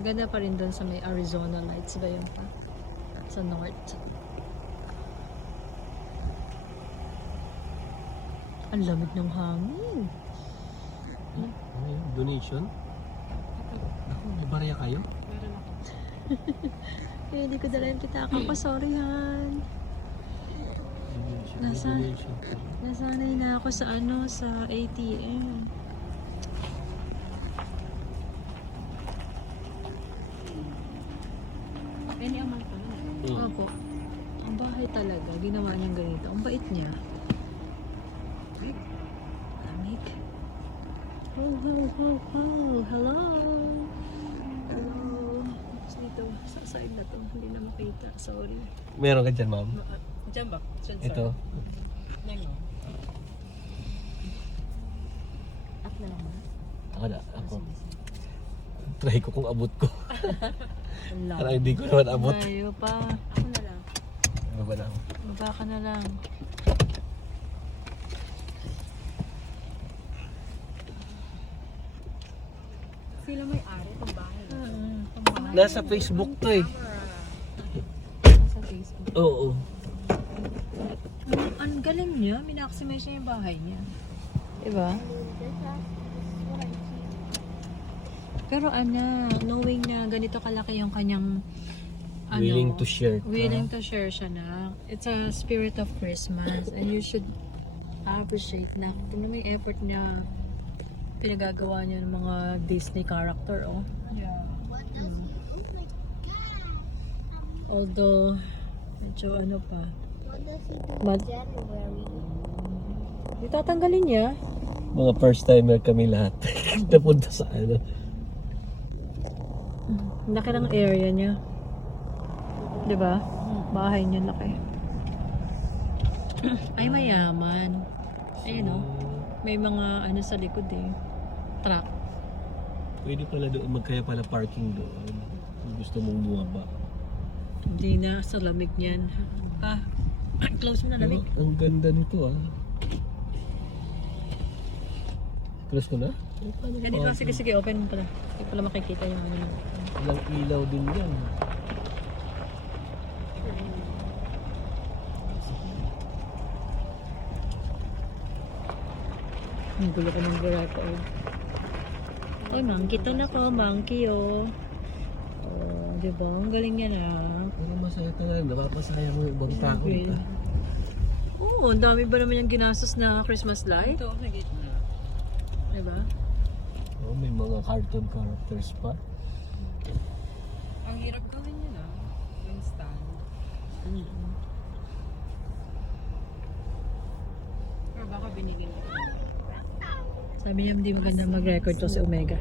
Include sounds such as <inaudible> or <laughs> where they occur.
Maganda pa rin doon sa may Arizona Lights ba yun pa? Sa north. Ang lamig ng hangin. Ano yun? Donation? Ako, may barya kayo? Meron ako. Eh, <laughs> hindi ko dala yung pitaka ko. Sorry, Han. Nasa-. Nasanay na ako sa ano, sa ATM. Hmm. Opo. Ang bahay talaga. Ginawa niyang ganito. Ang bait niya. Lamig. Ho, ho, ho, ho. Hello. Hello. Tapos dito, sa side na to. Hindi na makita. Sorry. Meron ka dyan, ma'am? Diyan ba? Diyan sa... Ito. Yan o. Up na lang ba? Ako na. Ako. Try ko kung abot ko. <laughs> Ang Parang hindi ko naman abot. Layo pa. Ako na lang. Ano ba lang? Baba ka na lang. Sila may ari itong bahay. Ah, Nasa Facebook to eh. Nasa Facebook. Oo. Ang, ang galing niya. Minaximize niya yung bahay niya. Diba? Pero ano, knowing na ganito kalaki yung kanyang ano, Willing to share. ka. willing to share siya na it's a spirit of Christmas and you should appreciate na kung may effort niya pinagagawa niya ng mga Disney character oh. Yeah. Mm. Although medyo ano pa Mad. Itatanggalin niya. Mga first timer kami lahat. <laughs> Napunta sa ano. Laki ng area niya. 'Di ba? Bahay niya laki. <clears throat> Ay mayaman. Ayun oh. May mga ano sa likod eh. Truck. Pwede pala doon, magkaya pala parking doon. Kung gusto mong bumaba. Hindi na sa lamig niyan. Ah, <clears throat> close mo na Pero lamig. ang ganda nito ah. Close ko na? Ba? pa, sige sige, open mo pala. Hindi pala makikita yung ano. Walang ilaw din yan. Ang gulo ko ng burato. Oh, Oy, monkey to na ko, monkey oh. Oh, di ba? Ang galing niya na. Pero masaya ka nga, nakakasayang yung ibang tao. Okay. ah. Oo, oh, ang dami ba naman yung ginastos na Christmas light? Ito, sa gitna. Di ba? Oh, may mga cartoon characters pa. Ang hirap gawin yun ah. Yung stand. Pero baka binigyan ko. Sabi niya hindi maganda mag-record to si Omega.